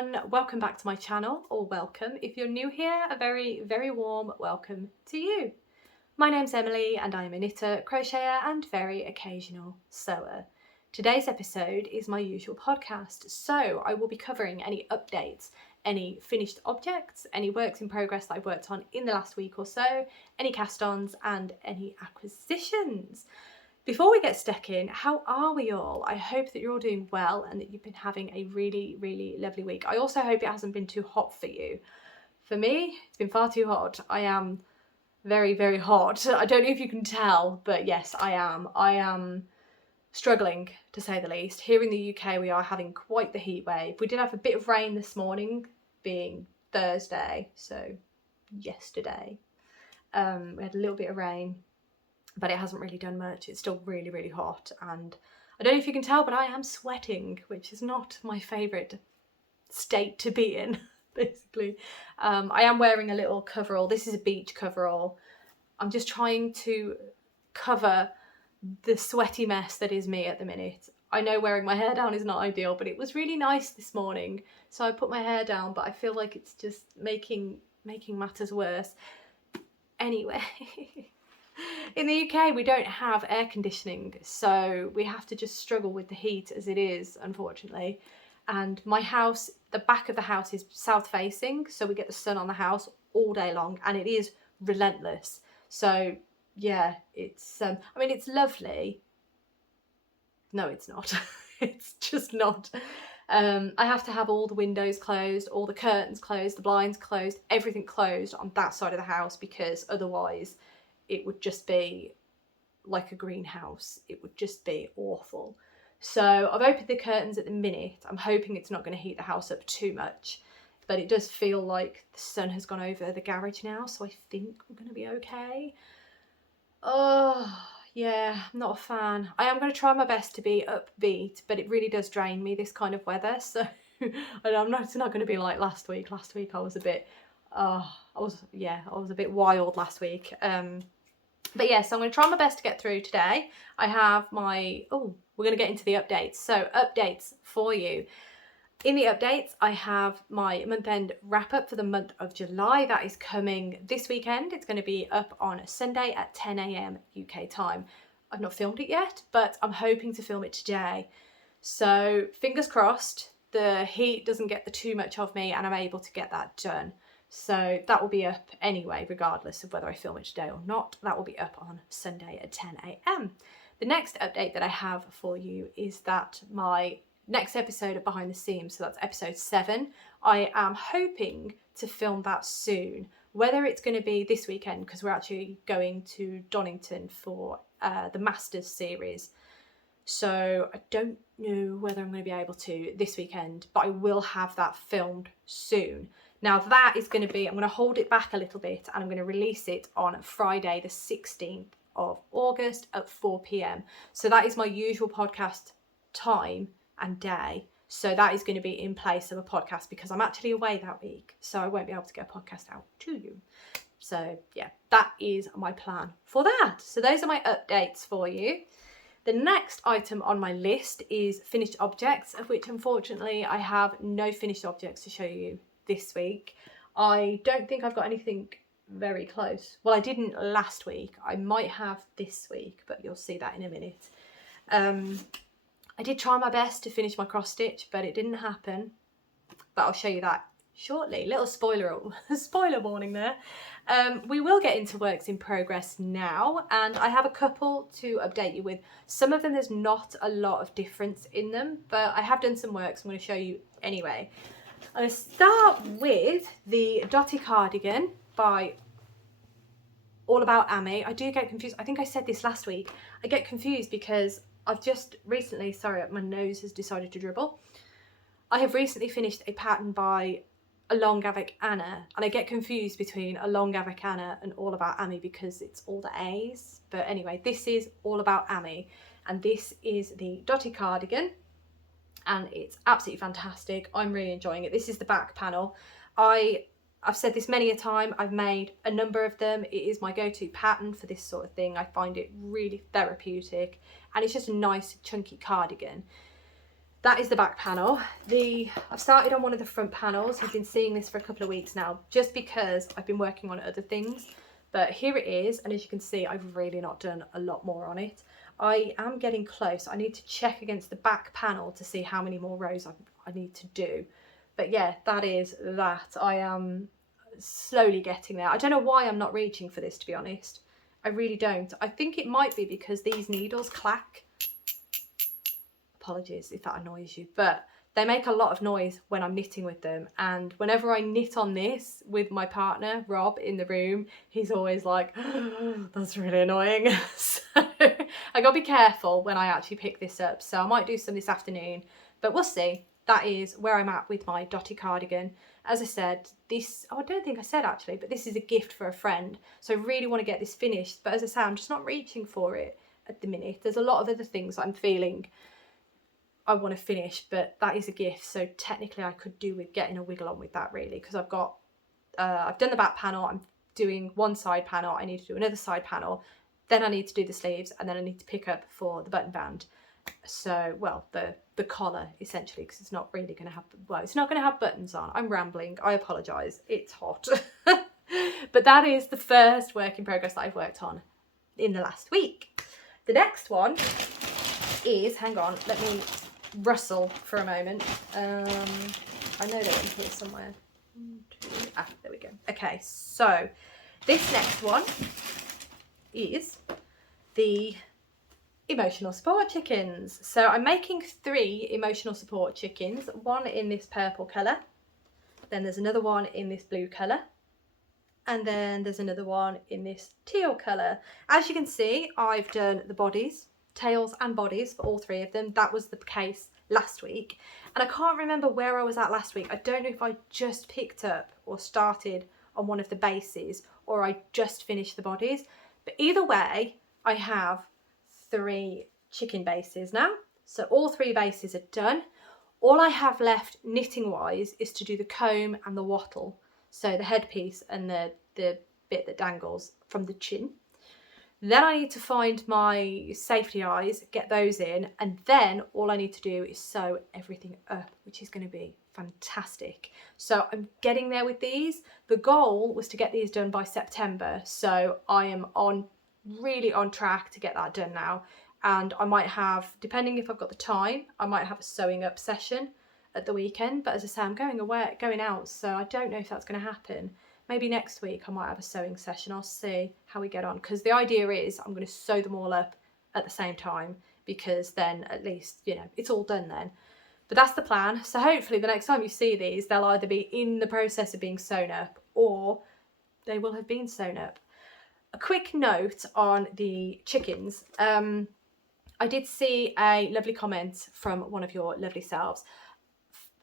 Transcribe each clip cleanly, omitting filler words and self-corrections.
everyone, welcome back to my channel, or welcome. If you're new here, a very, very warm welcome to you. My name's Emily and I am a knitter, crocheter and very occasional sewer. Today's episode is my usual podcast, so I will be covering any updates, any finished objects, any works in progress that I've worked on in the last week or so, any cast-ons and any acquisitions. Before we get stuck in, how are we all? I hope that you're all doing well and that you've been having a really, really lovely week. I also hope it hasn't been too hot for you. For me, it's been far too hot. I am very, very hot. I don't know if you can tell, but yes, I am. I am struggling, to say the least. Here in the UK, we are having quite the heat wave. We did have a bit of rain this morning, being Thursday, so yesterday. We had a little bit of rain, but it hasn't really done much. It's still really, really hot, and I don't know if you can tell, but I am sweating, which is not my favourite state to be in, basically. I am wearing a little coverall. This is a beach coverall. I'm just trying to cover the sweaty mess that is me at the minute. I know wearing my hair down is not ideal, but it was really nice this morning, so I put my hair down, but I feel like it's just making matters worse. Anyway. In the UK, we don't have air conditioning, so we have to just struggle with the heat as it is, unfortunately. And my house, the back of the house is south facing, so we get the sun on the house all day long, and it is relentless. So yeah, it's I mean, it's lovely. No, it's not. It's just not. I have to have all the windows closed, all the curtains closed, the blinds closed, everything closed on that side of the house, because otherwise it would just be like a greenhouse. It would just be awful. So I've opened the curtains at the minute. I'm hoping it's not going to heat the house up too much, but it does feel like the sun has gone over the garage now, so I think we're going to be okay. Oh, yeah, I'm not a fan. I am going to try my best to be upbeat, but it really does drain me, this kind of weather, so it's not going to be like last week. Last week I was a bit, I was a bit wild last week. But yeah, so I'm going to try my best to get through today. I have my, we're going to get into the updates. So updates for you. In the updates, I have my month-end wrap-up for the month of July. That is coming this weekend. It's going to be up on Sunday at 10 AM UK time. I've not filmed it yet, but I'm hoping to film it today. So fingers crossed, the heat doesn't get too much of me and I'm able to get that done. So that will be up anyway, regardless of whether I film it today or not. That will be up on Sunday at 10 AM. The next update that I have for you is that my next episode of Behind the Seams, so that's episode 7, I am hoping to film that soon. Whether it's going to be this weekend, because we're actually going to Donington for the Masters series. So I don't know whether I'm going to be able to this weekend, but I will have that filmed soon. Now that is going to be, I'm going to hold it back a little bit and I'm going to release it on Friday the 16th of August at 4 PM. So that is my usual podcast time and day. So that is going to be in place of a podcast because I'm actually away that week. So I won't be able to get a podcast out to you. So yeah, that is my plan for that. So those are my updates for you. The next item on my list is finished objects, of which unfortunately I have no finished objects to show you this week. I don't think I've got anything very close. Well, I didn't last week. I might have this week, but you'll see that in a minute. I did try my best to finish my cross stitch, but it didn't happen. But I'll show you that shortly. Little spoiler warning there. We will get into works in progress now, and I have a couple to update you with. Some of them there's not a lot of difference in them, but I have done some works I'm going to show you anyway. I'm going to start with the Dotty Cardigan by All About Amy. I do get confused. I think I said this last week. I get confused because I've just recently, sorry, my nose has decided to dribble. I have recently finished a pattern by Along Avec Anna, and I get confused between Along Avec Anna and All About Amy because it's all the A's. But anyway, this is All About Amy, and this is the Dotty Cardigan. And it's absolutely fantastic. I'm really enjoying it. This is the back panel. I've said this many a time. I've made a number of them. It is my go-to pattern for this sort of thing. I find it really therapeutic, and it's just a nice chunky cardigan. that is the back panel. I've started on one of the front panels. I've been seeing this for a couple of weeks now, just because I've been working on other things. But here it is, and as you can see, I've really not done a lot more on it. I am getting close. I need to check against the back panel to see how many more rows I need to do. But yeah, that is that. I am slowly getting there. I don't know why I'm not reaching for this, to be honest. I really don't. I think it might be because these needles clack. Apologies if that annoys you, but they make a lot of noise when I'm knitting with them, and whenever I knit on this with my partner Rob in the room, he's always like, oh, that's really annoying. So I gotta be careful when I actually pick this up, so I might do some this afternoon, but we'll see. That is where I'm at with my Dotty cardigan. As I said, this, I don't think I said actually, but this is a gift for a friend, so I really want to get this finished, but as I say, I'm just not reaching for it at the minute. There's a lot of other things I'm feeling I want to finish, but that is a gift, so technically I could do with getting a wiggle on with that really, because I've done the back panel, I'm doing one side panel, I need to do another side panel, then I need to do the sleeves, and then I need to pick up for the button band. So, well, the collar essentially, because it's not really going to have, well, it's not going to have buttons on. I'm rambling, I apologise, it's hot. But that is the first work in progress that I've worked on in the last week. The next one is, hang on, let me rustle for a moment. I know they're in here somewhere. There we go. Okay, so this next one is the emotional support chickens. So I'm making 3 emotional support chickens, one in this purple colour, then there's another one in this blue colour, and then there's another one in this teal colour. As you can see, I've done the bodies, tails and bodies for all 3 of them. That was the case last week, and I can't remember where I was at last week. I don't know if I just picked up or started on one of the bases, or I just finished the bodies, but either way I have 3 chicken bases now, so all 3 bases are done. All I have left knitting wise is to do the comb and the wattle, so the headpiece and the bit that dangles from the chin. Then I need to find my safety eyes, get those in, and then all I need to do is sew everything up, which is going to be fantastic. So I'm getting there with these. The goal was to get these done by September, so I am really on track to get that done now. And I might have, depending if I've got the time, I might have a sewing up session at the weekend, but as I say, I'm going out, so I don't know if that's going to happen. Maybe next week I might have a sewing session. I'll see how we get on, because the idea is I'm going to sew them all up at the same time, because then at least, you know, it's all done then. But that's the plan. So hopefully the next time you see these, they'll either be in the process of being sewn up, or they will have been sewn up. A quick note on the chickens. I did see a lovely comment from one of your lovely selves.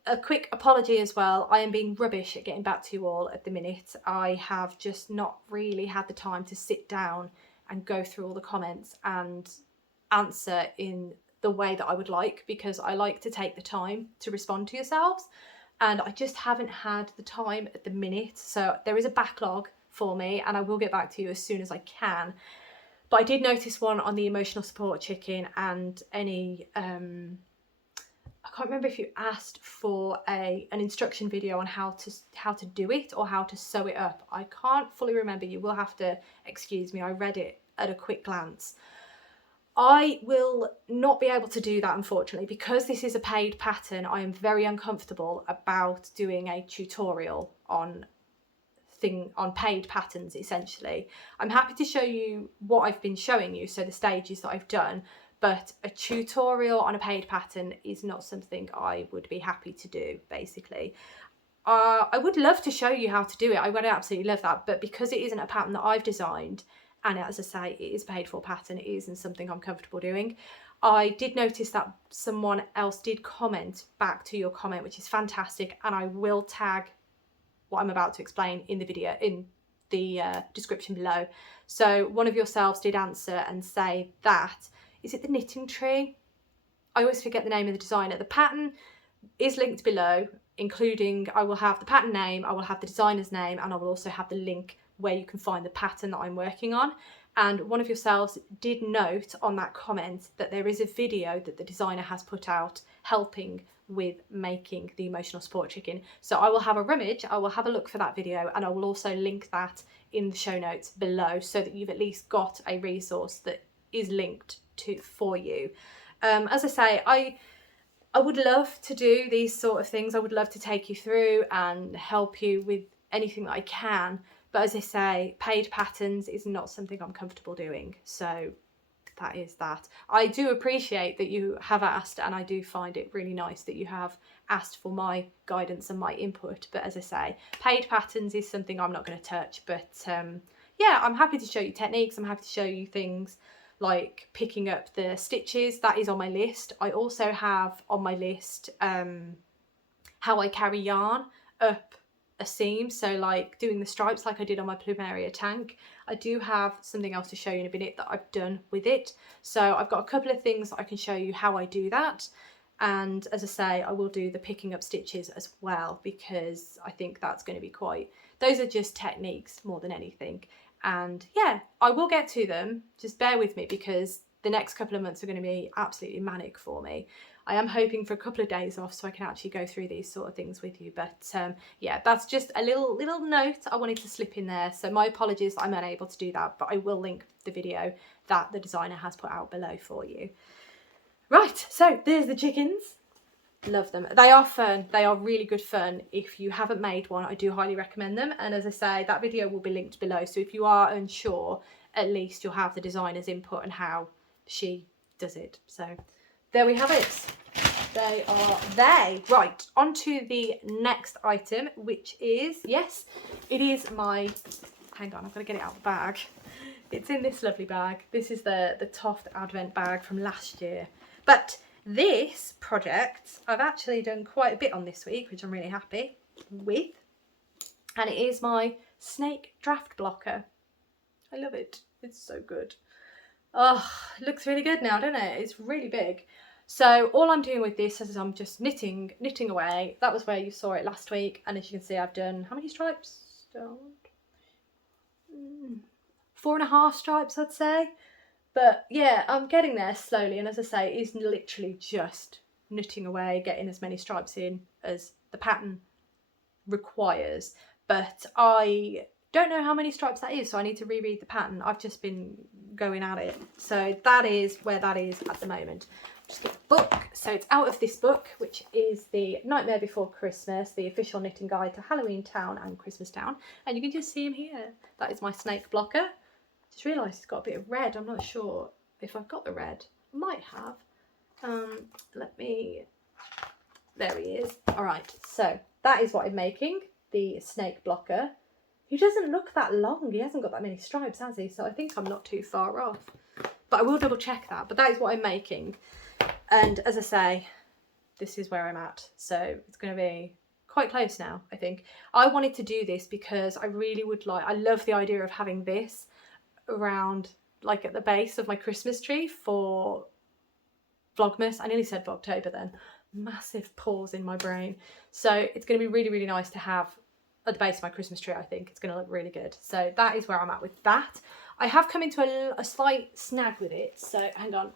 A quick apology as well. I am being rubbish at getting back to you all at the minute. I have just not really had the time to sit down and go through all the comments and answer in the way that I would like, because I like to take the time to respond to yourselves, and I just haven't had the time at the minute. So there is a backlog for me, and I will get back to you as soon as I can. But I did notice one on the emotional support chicken, and any I can't remember if you asked for an instruction video on how to do it or how to sew it up. I can't fully remember. You will have to excuse me. I read it at a quick glance. I will not be able to do that, unfortunately, because this is a paid pattern. I am very uncomfortable about doing a tutorial on paid patterns, essentially. I'm happy to show you what I've been showing you, so the stages that I've done, but a tutorial on a paid pattern is not something I would be happy to do, basically. I would love to show you how to do it. I would absolutely love that, but because it isn't a pattern that I've designed, and as I say, it is a paid for pattern, it isn't something I'm comfortable doing. I did notice that someone else did comment back to your comment, which is fantastic, and I will tag what I'm about to explain in the video, in the description below. So one of yourselves did answer and say that, is it the Knitting Tree? I always forget the name of the designer. The pattern is linked below, including, I will have the pattern name, I will have the designer's name, and I will also have the link where you can find the pattern that I'm working on. and one of yourselves did note on that comment that there is a video that the designer has put out helping with making the emotional support chicken. So I will have a rummage, I will have a look for that video, and I will also link that in the show notes below so that you've at least got a resource that is linked to for you. As I say, I would love to do these sort of things. I would love to take you through and help you with anything that I can. But as I say, paid patterns is not something I'm comfortable doing. So that is that. I do appreciate that you have asked, and I do find it really nice that you have asked for my guidance and my input. But as I say, paid patterns is something I'm not going to touch. But yeah, I'm happy to show you techniques. I'm happy to show you things like picking up the stitches. That is on my list. I also have on my list how I carry yarn up a seam, so like doing the stripes like I did on my plumeria tank. I do have something else to show you in a minute that I've done with it. So I've got a couple of things that I can show you how I do that, and as I say, I will do the picking up stitches as well, because I think that's going to be quite, those are just techniques more than anything. And yeah, I will get to them, just bear with me, because the next couple of months are going to be absolutely manic for me. I am hoping for a couple of days off so I can actually go through these sort of things with you. But yeah, that's just a little note I wanted to slip in there. So my apologies that I'm unable to do that, but I will link the video that the designer has put out below for you. Right, so there's the chickens. Love them. They are fun. They are really good fun. If you haven't made one, I do highly recommend them. And as I say, that video will be linked below. So if you are unsure, at least you'll have the designer's input and how she does it. So there we have it. They are they. Right, on to the next item, which is, yes, it is my, hang on, I've got to get it out of the bag. It's in this lovely bag. This is the Toft Advent bag from last year. But this project, I've actually done quite a bit on this week, which I'm really happy with. And it is my snake draft blocker. I love it. It's so good. Oh, it looks really good now, doesn't it? It's really big. So all I'm doing with this is I'm just knitting away. That was where you saw it last week. And as you can see, I've done, how many stripes? 4.5 stripes, I'd say. But yeah, I'm getting there slowly. And as I say, it is literally just knitting away, getting as many stripes in as the pattern requires. But I don't know how many stripes that is, so I need to reread the pattern. I've just been going at it. So that is where that is at the moment. Just get the book. So it's out of this book, which is the Nightmare Before Christmas, the official knitting guide to Halloween Town and Christmas Town. And you can just see him here. That is my snake blocker. Just realised it's got a bit of red. I'm not sure if I've got the red. I might have. Let me, there he is. All right, so that is what I'm making, the snake blocker. He doesn't look that long. He hasn't got that many stripes, has he? So I think I'm not too far off. But I will double check that. But that is what I'm making. And as I say, this is where I'm at. So it's going to be quite close now, I think. I wanted to do this because I really would like, I love the idea of having this around, like at the base of my Christmas tree for Vlogmas. I nearly said Vlogtober then. Massive pause in my brain. So it's going to be really, really nice to have at the base of my Christmas tree. I think it's going to look really good. So that is where I'm at with that. I have come into a slight snag with it. So hang on.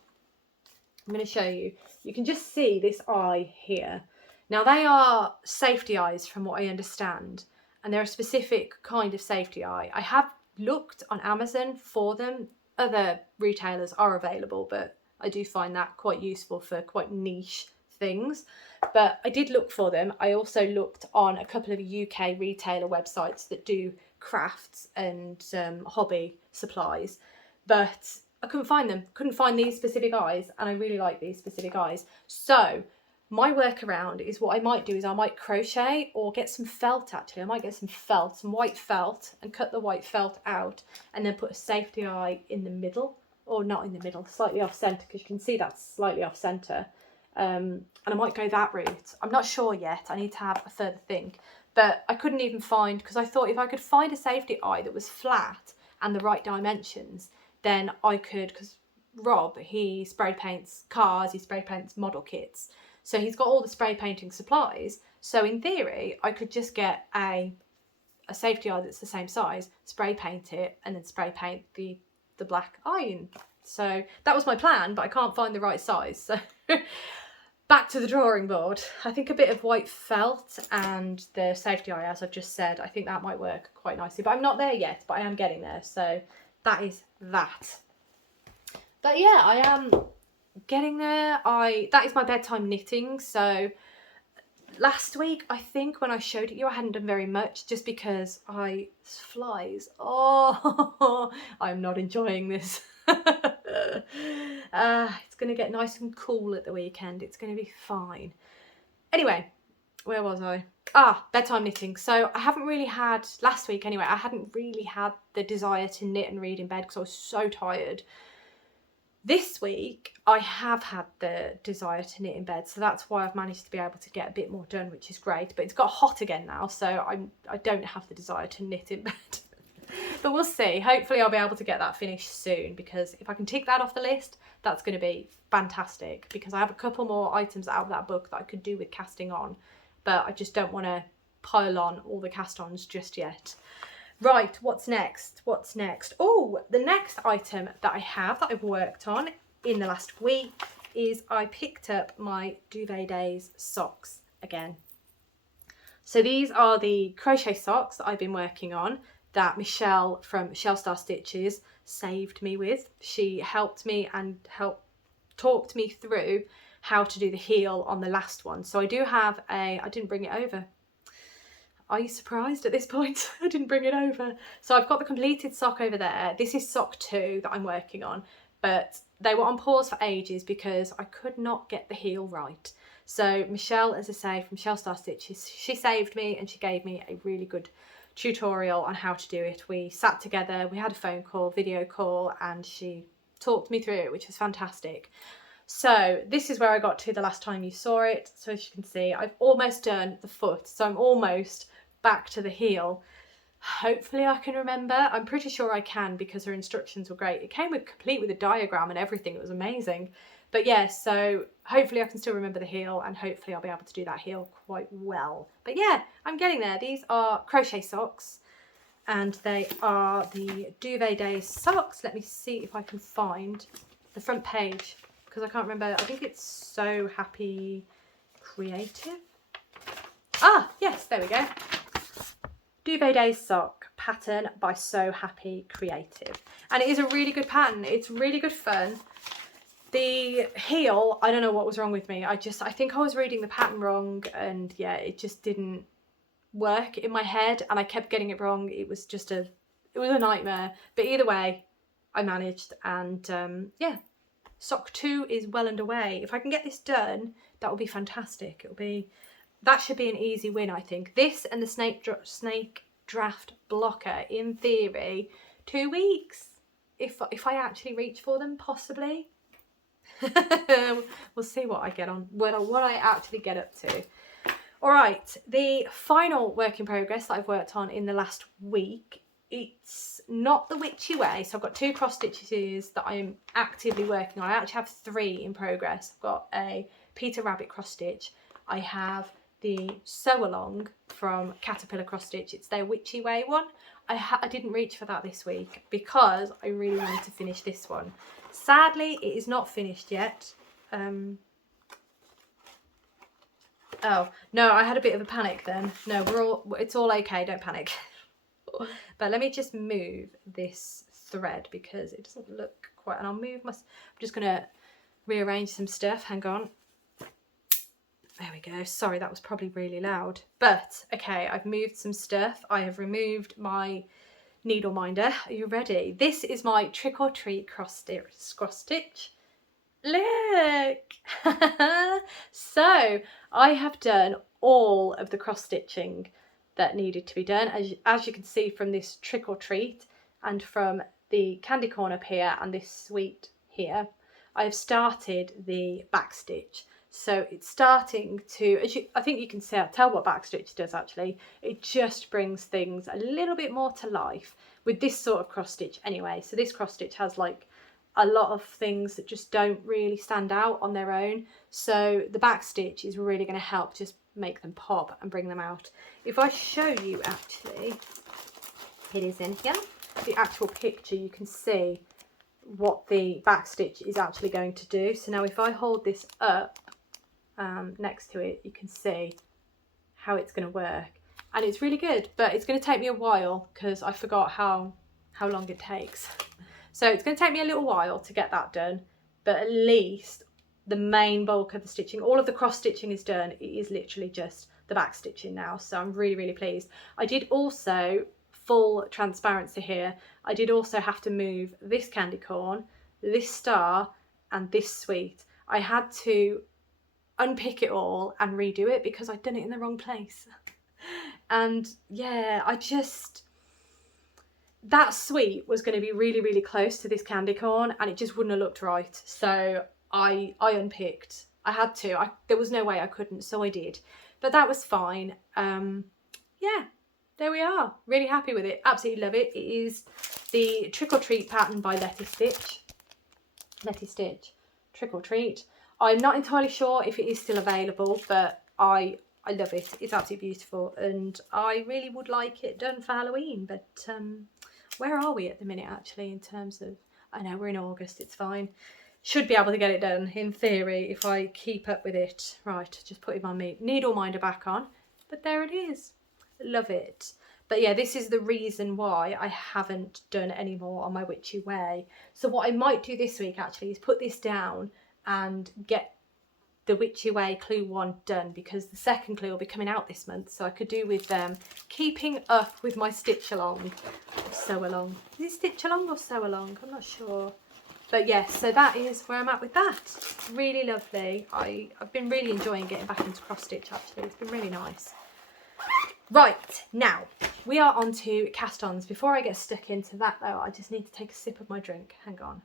I'm going to show you. You can just see this eye here. Now they are safety eyes from what I understand. And they're a specific kind of safety eye. I have looked on Amazon for them. Other retailers are available, but I do find that quite useful for quite niche things. But I did look for them. I also looked on a couple of UK retailer websites that do crafts and hobby supplies, but I couldn't find them. Couldn't find these specific eyes, and I really like these specific eyes. So my workaround is, what I might do is I might crochet or get some felt. Actually, I might get some felt, some white felt, and cut the white felt out, and then put a safety eye in the middle, or not in the middle, slightly off centre, because you can see that's slightly off centre. And I might go that route. I'm not sure yet. I need to have a further think. But I couldn't even find, because I thought if I could find a safety eye that was flat and the right dimensions, then I could, because Rob, he spray paints cars, he spray paints model kits. So he's got all the spray painting supplies. So in theory, I could just get a safety eye that's the same size, spray paint it, and then spray paint the the black iron. So that was my plan, but I can't find the right size. So back to the drawing board. I think a bit of white felt and the safety eye, as I've just said, I think that might work quite nicely. But I'm not there yet, but I am getting there. So that is that. But yeah, I am getting there. That is my bedtime knitting. So last week, I think when I showed it you, I hadn't done very much just because flies. Oh, I'm not enjoying this. It's going to get nice and cool at the weekend. It's going to be fine. Anyway, where was I? Bedtime knitting. So I haven't really had, last week anyway, I hadn't really had the desire to knit and read in bed because I was so tired. This week, I have had the desire to knit in bed, so that's why I've managed to be able to get a bit more done, which is great. But it's got hot again now, so I don't have the desire to knit in bed. But we'll see. Hopefully I'll be able to get that finished soon, because if I can tick that off the list, that's going to be fantastic, because I have a couple more items out of that book that I could do with casting on, but I just don't want to pile on all the cast-ons just yet. Right, what's next? What's next? Oh, the next item that I have that I've worked on in the last week is I picked up my Duvet Days socks again. So these are the crochet socks that I've been working on that Michelle from Shell Star Stitches saved me with. She helped me and talked me through how to do the heel on the last one. So I do have I didn't bring it over. Are you surprised at this point? I didn't bring it over. So I've got the completed sock over there. This is sock 2 that I'm working on, but they were on pause for ages because I could not get the heel right. So Michelle, as I say, from Shell Star Stitches, she saved me and she gave me a really good tutorial on how to do it. We sat together, we had a phone call, video call, and she talked me through it, which was fantastic. So this is where I got to the last time you saw it. So as you can see, I've almost done the foot. So I'm almost back to the heel. Hopefully I can remember. I'm pretty sure I can because her instructions were great. It came complete with a diagram and everything. It was amazing. But yeah, so hopefully I can still remember the heel, and hopefully I'll be able to do that heel quite well. But yeah, I'm getting there. These are crochet socks and they are the Duvet Days socks. Let me see if I can find the front page because I can't remember. I think it's So Happy Creative. Yes, there we go. Duvet Days sock pattern by So Happy Creative, and it is a really good pattern. It's really good fun. The heel, I don't know what was wrong with me. I think I was reading the pattern wrong, and yeah, it just didn't work in my head and I kept getting it wrong. It was a nightmare, but either way I managed, and yeah, sock 2 is well underway. If I can get this done, that will be fantastic. That should be an easy win, I think. This and the snake draft blocker, in theory, 2 weeks. If I actually reach for them, possibly. We'll see what I get on, what I actually get up to. All right, the final work in progress that I've worked on in the last week, it's not the witchy way. So I've got 2 cross stitches that I'm actively working on. I actually have 3 in progress. I've got a Peter Rabbit cross stitch. I have the sew along from Caterpillar cross stitch. It's their witchy way one. I didn't reach for that this week because I really wanted to finish this one. Sadly, it is not finished yet. Oh no, I had a bit of a panic then. No, it's all okay, don't panic. But let me just move this thread because it doesn't look quite, and I'm just gonna rearrange some stuff. Hang on. There we go. Sorry, that was probably really loud. But okay, I've moved some stuff. I have removed my needle minder. Are you ready? This is my Trick or Treat cross stitch. Look! So I have done all of the cross stitching that needed to be done, as you can see from this Trick or Treat and from the candy corn up here and this sweet here. I have started the back stitch. So it's starting to, I think you can tell what backstitch does actually. It just brings things a little bit more to life with this sort of cross stitch anyway. So this cross stitch has like a lot of things that just don't really stand out on their own. So the backstitch is really going to help just make them pop and bring them out. If I show you actually, it is in here, the actual picture, you can see what the back stitch is actually going to do. So now if I hold this up next to it, you can see how it's going to work, and it's really good, but it's going to take me a while because I forgot how long it takes. So it's going to take me a little while to get that done, but at least the main bulk of the stitching, all of the cross stitching is done. It is literally just the back stitching now, so I'm really, really pleased. I did also, full transparency here, I did also have to move this candy corn, this star and this sweet. I had to unpick it all and redo it because I'd done it in the wrong place. And yeah, that sweet was going to be really, really close to this candy corn and it just wouldn't have looked right. So I unpicked. I had to. There was no way I couldn't, so I did. But that was fine. Yeah, there we are. Really happy with it. Absolutely love it. It is the Trick or Treat pattern by Letty Stitch. Letty Stitch, Trick or Treat. I'm not entirely sure if it is still available, but I love it. It's absolutely beautiful, and I really would like it done for Halloween. But where are we at the minute, actually, in terms of... I know we're in August. It's fine. Should be able to get it done, in theory, if I keep up with it. Right, just putting my needle minder back on. But there it is. Love it. But yeah, this is the reason why I haven't done any more on my Witchy Way. So what I might do this week, actually, is put this down and get the Witchy Way clue 1 done, because the second clue will be coming out this month, so I could do with keeping up with my stitch along, sew along. Is it stitch along or sew along? I'm not sure. But yes, so that is where I'm at with that. Really lovely. I've been really enjoying getting back into cross stitch, actually. It's been really nice. Right, now we are on to cast-ons. Before I get stuck into that though, I just need to take a sip of my drink. Hang on.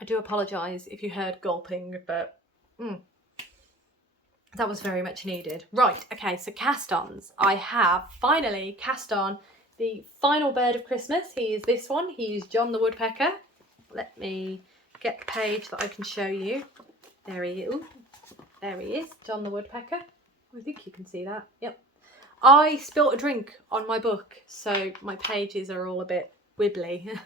I do apologise if you heard gulping, but that was very much needed. Right, okay, so cast-ons. I have finally cast on the final bird of Christmas. He is this one. He's John the Woodpecker. Let me get the page that I can show you. There he is. Ooh, there he is, John the Woodpecker. I think you can see that. Yep. I spilt a drink on my book, so my pages are all a bit wibbly.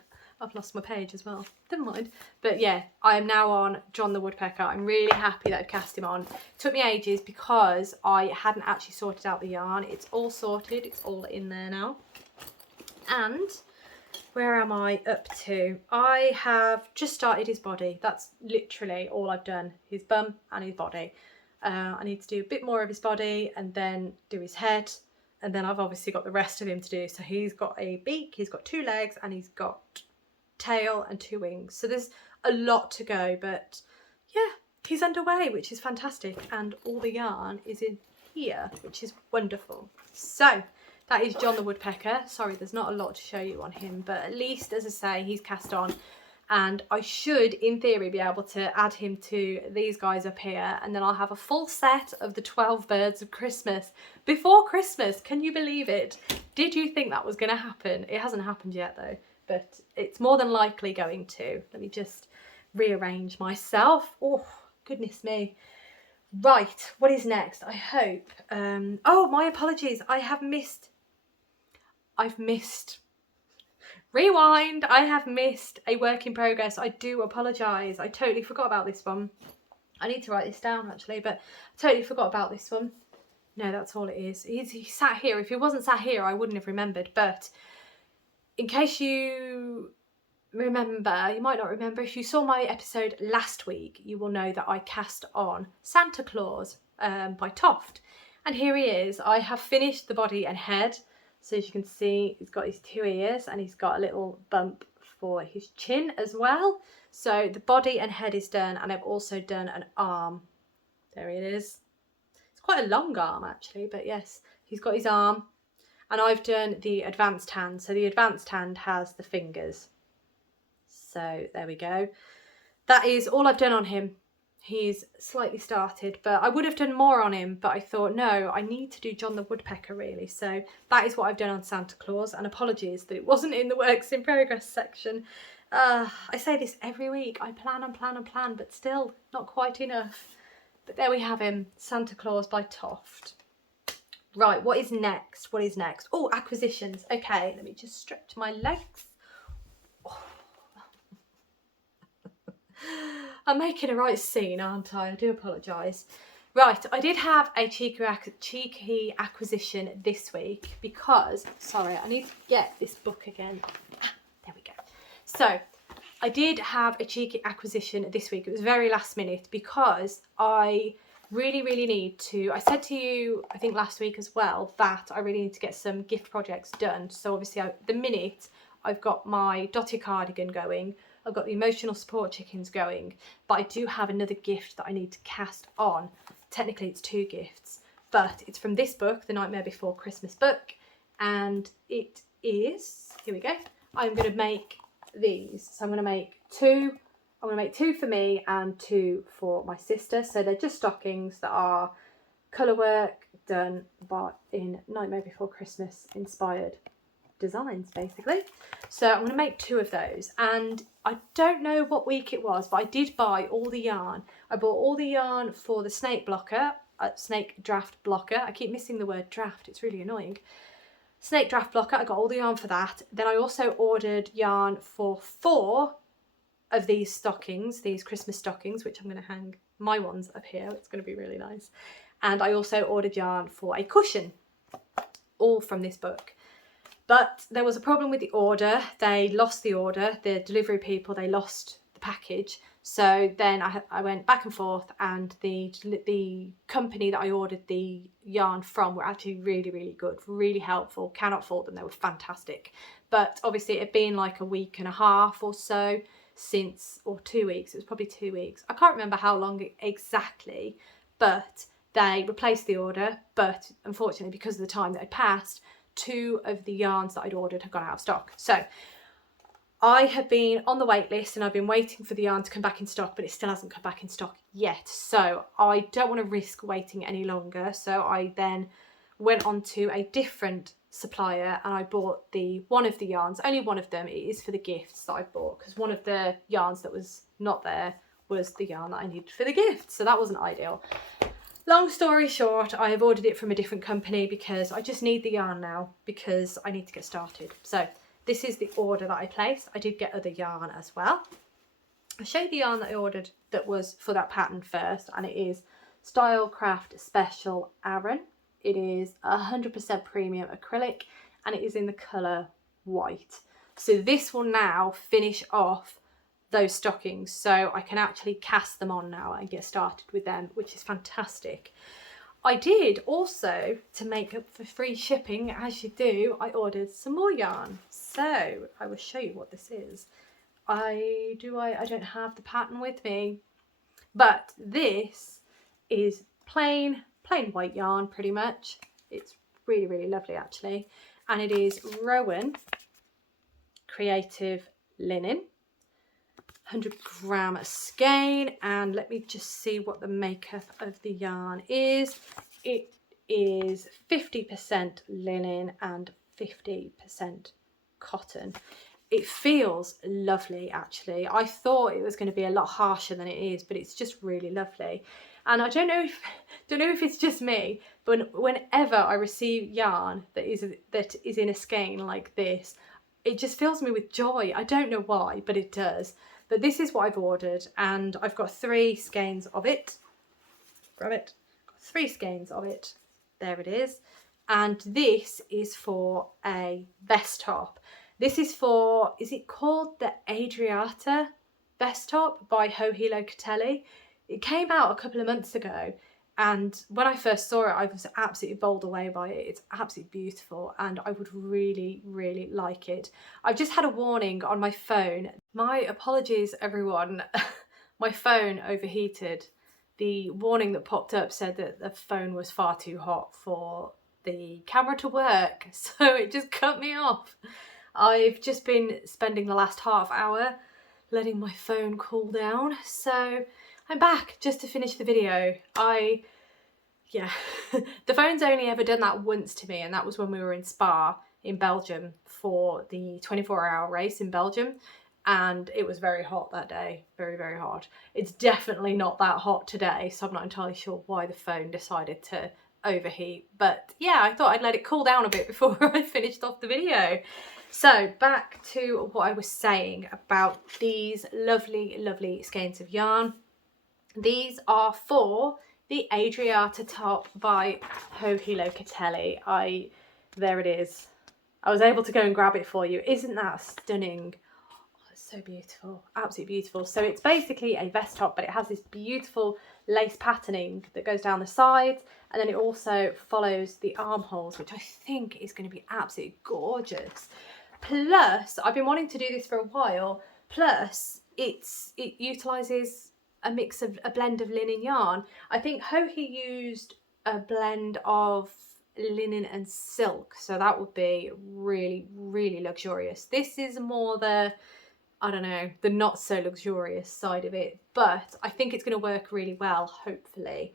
I've lost my page as well. Never mind. But yeah, I am now on John the Woodpecker. I'm really happy that I've cast him on. It took me ages because I hadn't actually sorted out the yarn. It's all sorted. It's all in there now. And where am I up to? I have just started his body. That's literally all I've done. His bum and his body. I need to do a bit more of his body and then do his head. And then I've obviously got the rest of him to do. So he's got a beak, he's got 2 legs, and he's got tail and 2 wings. So there's a lot to go, but yeah, he's underway, which is fantastic. And all the yarn is in here, which is wonderful. So that is John the Woodpecker. Sorry, there's not a lot to show you on him, but at least, as I say, he's cast on. And I should, in theory, be able to add him to these guys up here. And then I'll have a full set of the 12 birds of Christmas before Christmas. Can you believe it? Did you think that was going to happen? It hasn't happened yet, though. But it's more than likely going to. Let me just rearrange myself. Oh, goodness me. Right, what is next? I hope. Oh, my apologies. I've missed. Rewind. I have missed a work in progress. I do apologise. I totally forgot about this one. I need to write this down actually, but I totally forgot about this one. No, that's all it is. He sat here. If he wasn't sat here, I wouldn't have remembered. But in case you remember, you might not remember, if you saw my episode last week, you will know that I cast on Santa Claus by Toft. And here he is. I have finished the body and head. So as you can see, he's got his 2 ears and he's got a little bump for his chin as well. So the body and head is done, and I've also done an arm. There it is. It's quite a long arm actually, but yes, he's got his arm. And I've done the advanced hand. So the advanced hand has the fingers. So there we go. That is all I've done on him. He's slightly started, but I would have done more on him, but I thought, no, I need to do John the Woodpecker really. So that is what I've done on Santa Claus, and apologies that it wasn't in the works in progress section. I say this every week. I plan and plan and plan, but still not quite enough. But there we have him, Santa Claus by Toft. Right, what is next? What is next? Oh, acquisitions. Okay, let me just stretch my legs. Oh. I'm making a right scene, aren't I? I do apologise. Right, I did have a cheeky acquisition this week because, sorry, I need to get this book again. There we go. So, I did have a cheeky acquisition this week. It was very last minute because I really need to, I said to you, I think last week as well, that I really need to get some gift projects done. So obviously the minute I've got my Dotty Cardigan going, I've got the emotional support chickens going, but I do have another gift that I need to cast on. Technically it's 2 gifts, but it's from this book, The Nightmare Before Christmas book, and it is, here we go, I'm going to make these. So I'm going to make 2. I'm going to make 2 for me and 2 for my sister. So they're just stockings that are colour work done in Nightmare Before Christmas inspired designs, basically. So I'm going to make 2 of those, and I don't know what week it was, but I did buy all the yarn. I bought all the yarn for the snake blocker, snake draft blocker. I keep missing the word draft, it's really annoying. Snake draft blocker, I got all the yarn for that. Then I also ordered yarn for 4 of these stockings, these Christmas stockings, which I'm going to hang my ones up here. It's going to be really nice. And I also ordered yarn for a cushion, all from this book. But there was a problem with the order. They lost the order, the delivery people, they lost the package. So then I went back and forth, and the company that I ordered the yarn from were actually really good, really helpful. Cannot fault them, they were fantastic. But obviously it had been like a week and a half or so since, or 2 weeks, it was probably 2 weeks. I can't remember how long exactly, but they replaced the order. But unfortunately, because of the time that had passed, 2 of the yarns that I'd ordered had gone out of stock. So I have been on the wait list and I've been waiting for the yarn to come back in stock, but it still hasn't come back in stock yet. So I don't want to risk waiting any longer. So I then went on to a different supplier and I bought one of the yarns, only one of them. It is for the gifts that I bought, because one of the yarns that was not there was the yarn that I needed for the gift. So that wasn't ideal. Long story short, I have ordered it from a different company because I just need the yarn now because I need to get started. So this is the order that I placed. I did get other yarn as well. I'll show you the yarn that I ordered that was for that pattern first, and it is Stylecraft Special Aran. It is 100% premium acrylic and it is in the colour white. So this will now finish off those stockings, so I can actually cast them on now and get started with them, which is fantastic. I did also, to make up for free shipping, as you do, I ordered some more yarn. So I will show you what this is. I don't have the pattern with me, but this is plain white yarn pretty much. It's really lovely actually, and it is Rowan Creative Linen, 100-gram skein, and let me just see what the makeup of the yarn is. It is 50% linen and 50% cotton. It feels lovely actually. I thought it was going to be a lot harsher than it is, but it's just really lovely. And I don't know if it's just me, but whenever I receive yarn that is in a skein like this, it just fills me with joy. I don't know why, but it does. But this is what I've ordered, and I've got 3 skeins of it. Grab it. Got 3 skeins of it. There it is. And this is for a vest top. This is for, is it called the Adriata vest top by Hohilo Catelli? It came out a couple of months ago, and when I first saw it, I was absolutely bowled away by it. It's absolutely beautiful, and I would really like it. I've just had a warning on my phone. My apologies, everyone. My phone overheated. The warning that popped up said that the phone was far too hot for the camera to work, so it just cut me off. I've just been spending the last half hour letting my phone cool down, so I'm back just to finish the video. Yeah, the phone's only ever done that once to me, and that was when we were in Spa in Belgium for the 24-hour race in Belgium, and it was very hot that day, very hot. It's definitely not that hot today, so I'm not entirely sure why the phone decided to overheat. But yeah, I thought I'd let it cool down a bit before I finished off the video. So back to what I was saying about these lovely, lovely skeins of yarn. These are for the Adriata top by Joji Locatelli. There it is. I was able to go and grab it for you. Isn't that stunning? Oh, it's so beautiful, absolutely beautiful. So it's basically a vest top, but it has this beautiful lace patterning that goes down the sides, and then it also follows the armholes, which I think is going to be absolutely gorgeous. Plus, I've been wanting to do this for a while, plus it utilises a blend of linen yarn. I think Joji used a blend of linen and silk, so that would be really, really luxurious. This is more the, I don't know, the not so luxurious side of it, but I think it's going to work really well, hopefully.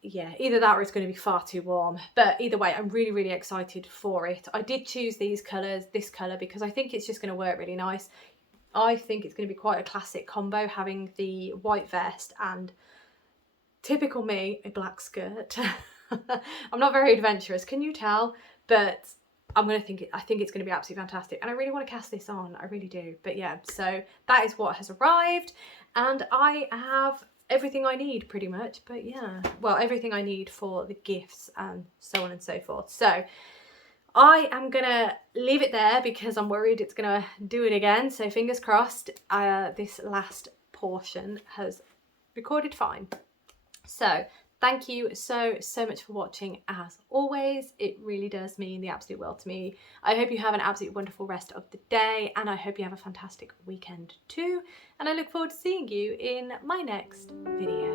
Yeah, either that or it's going to be far too warm, but either way, I'm really, really excited for it. I did choose this colour, because I think it's just going to work really nice. I think it's going to be quite a classic combo, having the white vest and, typical me, a black skirt. I'm not very adventurous, can you tell? But I think it's going to be absolutely fantastic, and I really want to cast this on, I really do. But yeah, so that is what has arrived, and I have everything I need pretty much. But yeah, well, everything I need for the gifts and so on and so forth. So I am gonna leave it there because I'm worried it's gonna do it again, so fingers crossed this last portion has recorded fine. So thank you so much for watching. As always, it really does mean the absolute world to me. I hope you have an absolutely wonderful rest of the day, and I hope you have a fantastic weekend too, and I look forward to seeing you in my next video.